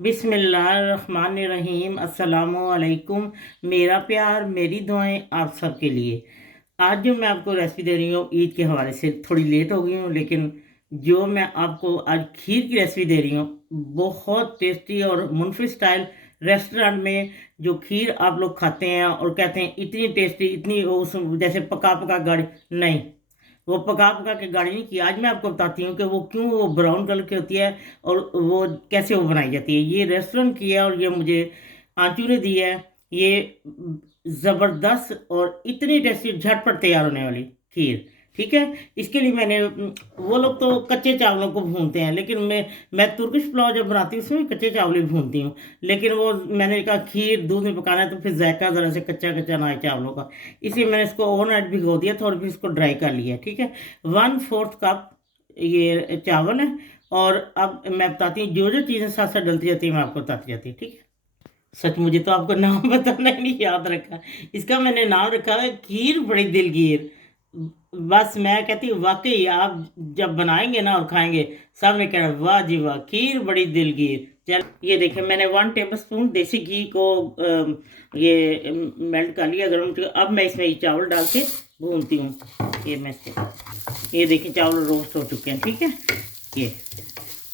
बिस्मिल्लाहिर्रहमानिर्रहीम। अस्सलामुअलैकुम। मेरा प्यार, मेरी दुआएं आप सबके लिए। आज जो मैं आपको रेसिपी दे रही हूँ ईद के हवाले से, थोड़ी लेट हो गई हूँ, लेकिन जो मैं आपको आज खीर की रेसिपी दे रही हूँ, बहुत टेस्टी और मुनफी स्टाइल रेस्टोरेंट में जो खीर आप लोग खाते हैं और कहते हैं इतनी टेस्टी, इतनी उस जैसे पका पका गाढ़ी, नहीं, वो पका पका के गाढ़ी नहीं की। आज मैं आपको बताती हूँ कि वो क्यों वो ब्राउन कलर की होती है और वो कैसे वो बनाई जाती है। ये रेस्टोरेंट की है और ये मुझे आंचू ने दी है। ये ज़बरदस्त और इतनी टेस्टी झटपट तैयार होने वाली खीर। ठीक है। इसके लिए मैंने वो लोग तो कच्चे चावलों को भूनते हैं, लेकिन मैं तुर्किश पुलाव जब बनाती हूँ उसमें कच्चे चावल ही भूनती हूँ। लेकिन वो मैंने कहा खीर दूध में पकाना है तो फिर जायका ज़रा से कच्चा कच्चा ना आए चावलों का, इसलिए मैंने इसको ओवरनाइट भिगो दिया था और फिर इसको ड्राई कर लिया। ठीक है। 1/4 कप ये चावल है। और अब मैं बताती हूँ जो जो चीज़ें साथ साथ डलती जाती है, मैं आपको बताती जाती है। ठीक है। सच मुझे तो आपको नाम बताना ही नहीं याद रखा। इसका मैंने नाम रखा है खीर बड़ी दिलगीर। बस मैं कहती हूँ वाकई आप जब बनाएंगे ना और खाएंगे, सब ने कहना वाह जी वाह, खीर बड़ी दिलगीर। चल ये देखिए, मैंने 1 टेबल स्पून देसी घी को ये मेल्ट कर लिया गर्म। अब मैं इसमें ये चावल डाल के भूनती हूँ। ये मैं ये देखिए चावल रोस्ट हो चुके हैं। ठीक है। ये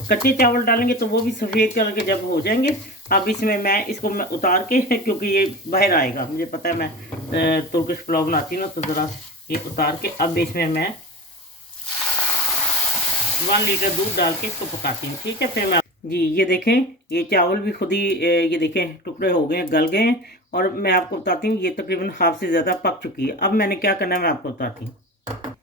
कच्चे चावल डालेंगे तो वो भी सफ़ेद कलर के जब हो जाएंगे, अब इसमें मैं उतार के क्योंकि ये बाहर आएगा, मुझे पता है, मैं तुर्किश पुलाव बनाती हूँ ना, तो ज़रा ये उतार के अब इसमें मैं 1 लीटर दूध डाल के इसको पकाती हूँ। ठीक है। फिर मैं जी ये देखें, ये चावल भी खुद ही ये देखें टुकड़े हो गए हैं, गल गए हैं। और मैं आपको बताती हूँ ये तकरीबन हाफ से ज़्यादा पक चुकी है। अब मैंने क्या करना है मैं आपको बताती हूँ।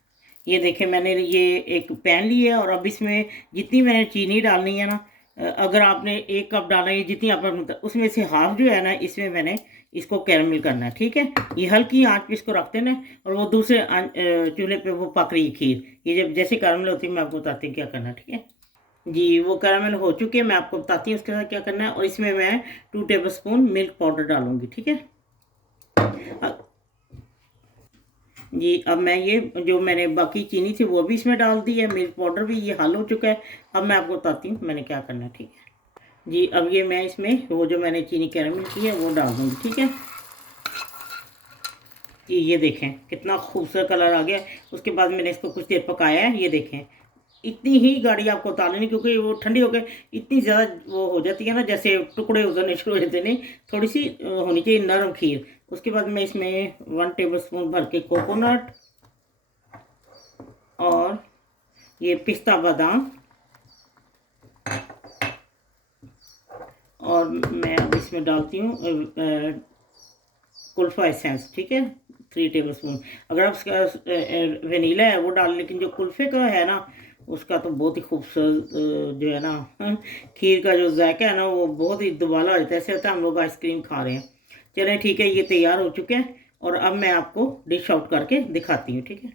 ये देखें, मैंने ये एक पैन लिया है और अब इसमें जितनी मैंने चीनी डालनी है ना, अगर आपने 1 कप डालना है, जितनी आप उसमें से हाफ जो है ना, इसमें मैंने इसको कैरमल करना है। ठीक है। ये हल्की आंच पे इसको रखते ना, और वो दूसरे चूल्हे पे वो पक रही है खीर। ये जब जैसे कैरमल होती है मैं आपको बताती हूँ क्या करना है। ठीक है जी। वो कैरमल हो चुके हैं, मैं आपको बताती हूँ उसके साथ क्या करना है। और इसमें मैं 2 टेबल स्पून मिल्क पाउडर डालूंगी। ठीक है जी। अब मैं ये जो मैंने बाकी चीनी थी वो भी इसमें डाल दी है, मिल्क पाउडर भी ये हल हो चुका है। अब मैं आपको बताती हूँ मैंने क्या करना है। ठीक है जी। अब ये मैं इसमें वो जो मैंने चीनी कैरमल की है वो डाल दूँगी। ठीक है जी। ये देखें कितना खूबसूरत कलर आ गया। उसके बाद मैंने इसको कुछ देर पकाया है। ये देखें इतनी ही गाढ़ी आपको उतारनी, क्योंकि वो ठंडी होकर इतनी ज़्यादा वो हो जाती है ना, जैसे टुकड़े उतरने शुरू हो जाते हैं। नहीं, थोड़ी सी होनी चाहिए नरम खीर। उसके बाद मैं इसमें 1 टेबल स्पून भर के कोकोनट और ये पिस्ता बादाम, और मैं अब इसमें डालती हूँ कुल्फ़ा एसेंस। ठीक है, 3 टेबल स्पून। अगर आप उसका वनीला है वो डाल, लेकिन जो कुल्फ़े का है ना उसका तो बहुत ही खूबसूरत जो है ना खीर का जो जायका है ना वो बहुत ही दुबाला हो जाता है, ऐसे होता है हम लोग आइसक्रीम खा रहे हैं। चलें ठीक है, ये तैयार हो चुके हैं और अब मैं आपको डिश आउट करके दिखाती हूँ। ठीक है।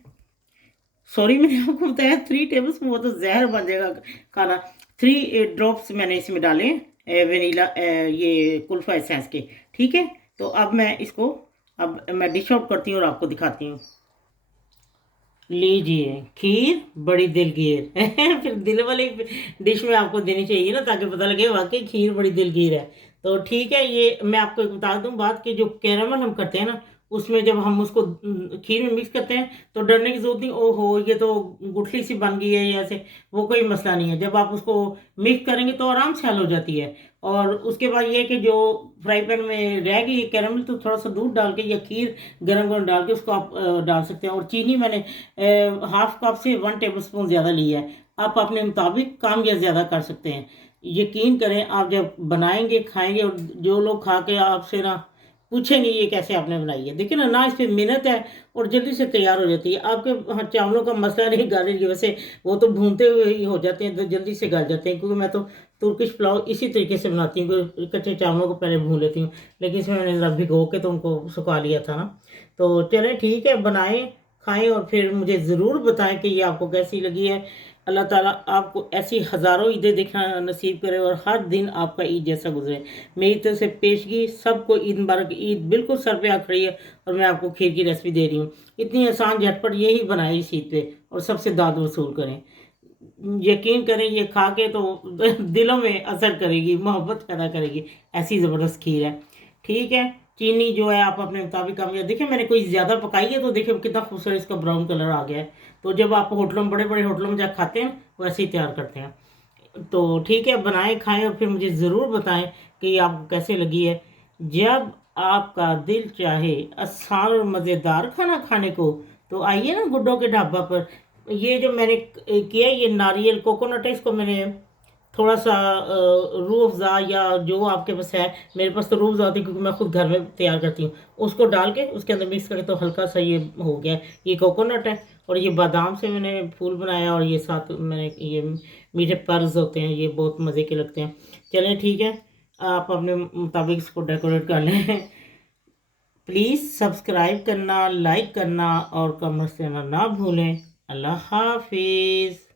सॉरी, मैंने आपको बताया 3 टेबल स्पून, वो तो जहर बन जाएगा खाना। 3 ड्रॉप्स मैंने इसमें डाले वेनीला ये कुल्फ़ा एसेंस के। ठीक है। तो अब मैं डिश आउट करती हूँ और आपको दिखाती हूँ। लीजिए खीर बड़ी दिलगीर फिर दिल वाली डिश में आपको देनी चाहिए ना, ताकि पता लगे वाकई खीर बड़ी दिलगीर है। तो ठीक है, ये मैं आपको एक बता दूं बात कि जो कैरामल हम करते हैं ना, उसमें जब हम उसको खीर में मिक्स करते हैं तो डरने की जरूरत नहीं, ओहो ये तो गुठली सी बन गई है या ऐसे, वो कोई मसला नहीं है। जब आप उसको मिक्स करेंगे तो आराम से हल हो जाती है। और उसके बाद ये है कि जो फ्राई पैन में रह गई कैरामल, तो थोड़ा सा दूध डाल के या खीर गरम गरम डाल के उसको आप डाल सकते हैं। और चीनी मैंने 1/2 कप से 1 टेबल स्पून ज़्यादा लिया है। आप अपने मुताबिक कम या ज़्यादा कर सकते हैं। यकीन करें, आप जब बनाएंगे खाएंगे और जो लोग खा के आपसे ना पूछेंगे ये कैसे आपने बनाई है। देखिए ना इस पर मेहनत है और जल्दी से तैयार हो जाती है। आपके हाँ, चावलों का मसला नहीं गाने की, वैसे वो तो भूनते हुए ही हो जाते हैं तो जल्दी से गल जाते हैं, क्योंकि मैं तो तुर्किश पुलाव इसी तरीके से बनाती हूँ कि कच्चे चावलों को पहले भून लेती हूँ। लेकिन इसमें मैंने ज़रा भिगो के तो उनको सुखा लिया था ना। तो चलें ठीक है, बनाएं खाएं और फिर मुझे ज़रूर बताएं कि ये आपको कैसी लगी है। अल्लाह ताला आपको ऐसी हज़ारों ईदें देखना नसीब करे और हर दिन आपका ईद जैसा गुजरे। मेरी तरफ से पेशगी सबको ईद मुबारक। ईद बिल्कुल सर पे आ खड़ी है और मैं आपको खीर की रेसिपी दे रही हूँ। इतनी आसान झटपट यही बनाए इस ईद पे और सबसे दाद वसूल करें। यकीन करें ये खा के तो दिलों में असर करेगी, मोहब्बत पैदा करेगी, ऐसी ज़बरदस्त खीर है। ठीक है, चीनी जो है आप अपने मुताबिक कम या देखिए, मैंने कोई ज़्यादा पकाई है तो देखिए कितना खूबसूरत इसका ब्राउन कलर आ गया है। तो जब आप होटलों में, बड़े बड़े होटलों में जाकर खाते हैं वैसे ही तैयार करते हैं। तो ठीक है, बनाएं खाएं और फिर मुझे ज़रूर बताएं कि आपको कैसे लगी है। जब आपका दिल चाहे आसान और मज़ेदार खाना खाने को, तो आइए ना गुड्डों के ढाबा पर। ये जो मैंने किया है, ये नारियल कोकोनट है, इसको मैंने थोड़ा सा रूह अफ़ज़ा या जो आपके पास है, मेरे पास तो रूह अफ़ज़ा होती है क्योंकि मैं खुद घर में तैयार करती हूँ, उसको डाल के उसके अंदर मिक्स करके तो हल्का सा ये हो गया। ये कोकोनट है और ये बादाम से मैंने फूल बनाया, और ये साथ मैंने ये मीठे पर्स होते हैं, ये बहुत मज़े के लगते हैं। चलें ठीक है, आप अपने मुताबिक इसको डेकोरेट कर लें। प्लीज़ सब्सक्राइब करना, लाइक करना और कमेंट्स देना ना भूलें। अल्लाह हाफिज़।